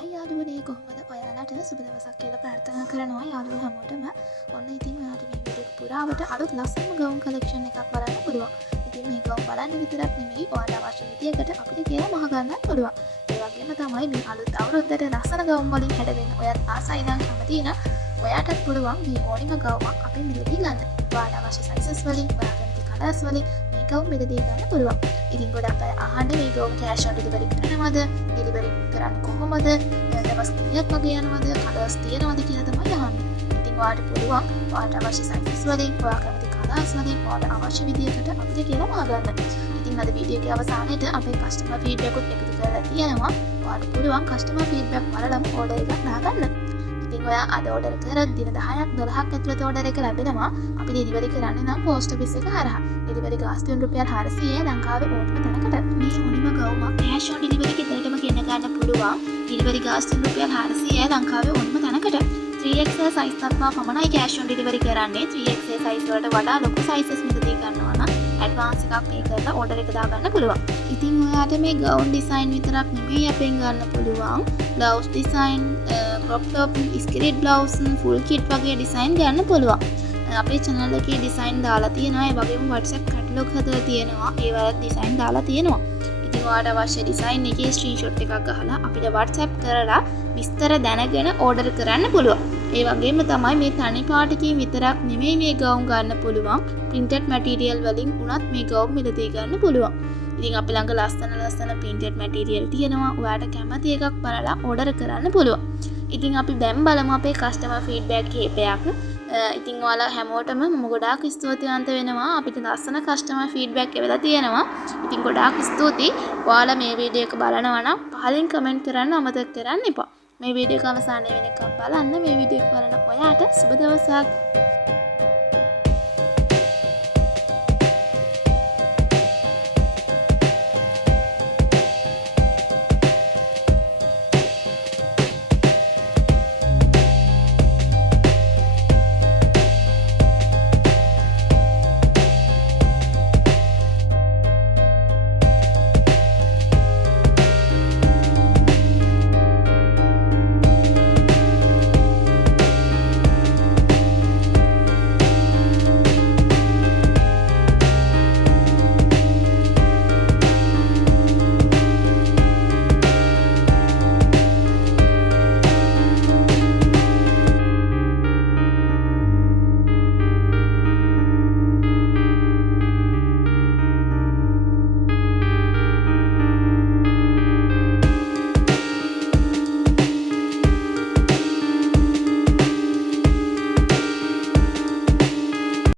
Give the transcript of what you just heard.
හයි යාළුවනේ කොහොමද ඔයාලට සුබ දවසක් කියලා ප්‍රාර්ථනා කරනවා යාළුවෝ හැමෝටම. ඔන්න ඉතින් ඔයාලට මේ වීඩියෝ පුරාවට අලුත් ලස්සන ගවුම් කලෙක්ෂන් එකක් බලන්න පුළුවන්. ඉතින් මේ ගවුම් බලන්න විතරක් නෙමෙයි ඔයාලට අවශ්‍ය විදියකට අපිට කියලා මහ ගන්නත් පුළුවන්. ඒ වගේම තමයි මේ අලුත් අවුරුද්දට ලස්සන ගවුම් වලින් හැඩවෙන්න ඔයත් ආසයි නම් කැමති නම් ඔයාටත් පුළුවන් මේ ඕනිම ගවුමක් අපේ මිලදී ගන්න. ඔයාලට අවශ්‍ය සයිසස් වලින් ඔයාලා කැමති කලර්ස් වලින් මේ ගවුම් මිලදී ගන්න පුළුවන්. ඉතින් ගොඩක් අය අහන්නේ මේ ගවුම් කෑෂ් ඔන් ඩෙලිවරි කරනවද? ඩෙලිවරි කරන්නේ කොහොමද? දවස් කීයක් වගේ යනවද? කලර්ස් තියෙනවද කියලා තමයි අහන්නේ. ඉතින් ඔයාලට පුළුවන් ඔයාලට අවශ්‍ය සයිසස් වලින් ඔයා කැමති කලර්ස් වලින් ඔයාලට අවශ්‍ය විදියකට අපිට කියලා මහගන්න. ඉතින් අද වීඩියෝ එකේ අවසානයේදී අපේ කස්ටමර් ෆීඩ්බැක් එකක් එකතු කරලා තියෙනවා. ඔයාලට පුළුවන් කස්ටමර් ෆීඩ්බැක් බලලම ඕඩර් එකක් දාගන්න. ඉතින් ඔයා අද ඕඩර් කරද්දී දින 10ක් 12ක් ඇතුළත ඕඩර් එක ලැබෙනවා. අපි ඩෙලිවරි කරන්නේ නම් පෝස්ට් ඔෆිස් එක හරහා. ඩෙලිවරි ගාස්තුන් රුපියල් 400 ලංකාවේ ඕනම තැනකට. මේ ඕනිම ගවුමක් කෑෂ් ඔන් ඩෙලිවරි එකකටම ගෙන්න ගන්න පුළුවන්. ඩෙලිවරි ගාස්තුන් රුපියල් 400 ලංකාවේ ඕනම තැනකට. 3XL සයිස් තත්වා පමණයි කෑෂ් ඔන් ඩෙලිවරි කරන්නේ. 3XL සයිස් වලට වඩා ලොකු සයිසස් මිලදී ගන්නවා නම් ඇඩ්වාන්ස් එකක් පේ කරලා ඕඩර් එක දාගන්න පුළුවන්. ඉතින් ඔයාට මේ ගවුම් ඩිසයින් විතරක් නෙමෙයි අපෙන් ගන්න පුළුවන්. Blouse design, crop top, skirt blouse, full kit වගේ ඩිසයින් ගන්න පුළුවන්. අපේ channel එකේ ඩිසයින් දාලා තියෙනවා. ඒ වගේම WhatsApp කැටලොග් හදලා තියෙනවා. ඒ වල ඩිසයින් දාලා තියෙනවා. ඉතින් ඔයාට අවශ්‍ය ඩිසයින් එකේ ස්ක්‍රීන්ෂොට් එකක් ගහලා අපිට WhatsApp කරලා විස්තර දැනගෙන ඕඩර් කරන්න පුළුවන්. ඒ වගේම තමයි මේ තනි පාටකින් විතරක් නෙමෙයි මේ ගවුම් ගන්න පුළුවන්. printed material වලින් උනත් මේ ගවුම් මිලදී ගන්න පුළුවන්. ඉතින් අපි ළඟ ලස්සන printed material තියෙනවා. ඔයාට කැමති එකක් බලලා ඕඩර් කරන්න පුළුවන්. ඉතින් අපි දැන් බලමු අපේ customer feedback කීපයක්. ඉතින් ඔයාලා හැමෝටම මම ගොඩාක් ස්තුතිවන්ත වෙනවා. අපිට ලස්සන customer feedback එවලා තියෙනවා. ඉතින් ගොඩාක් ස්තුතියි. ඔයාලා මේ වීඩියෝ එක බලනවා නම් පහලින් කමෙන්ට් කරන්න අමතක කරන්න එපා. මේ වීඩියෝ එක අවසානයේ වෙනකම් බලන්න. මේ වීඩියෝ එක බලන ඔයාට සුබ දවසක්.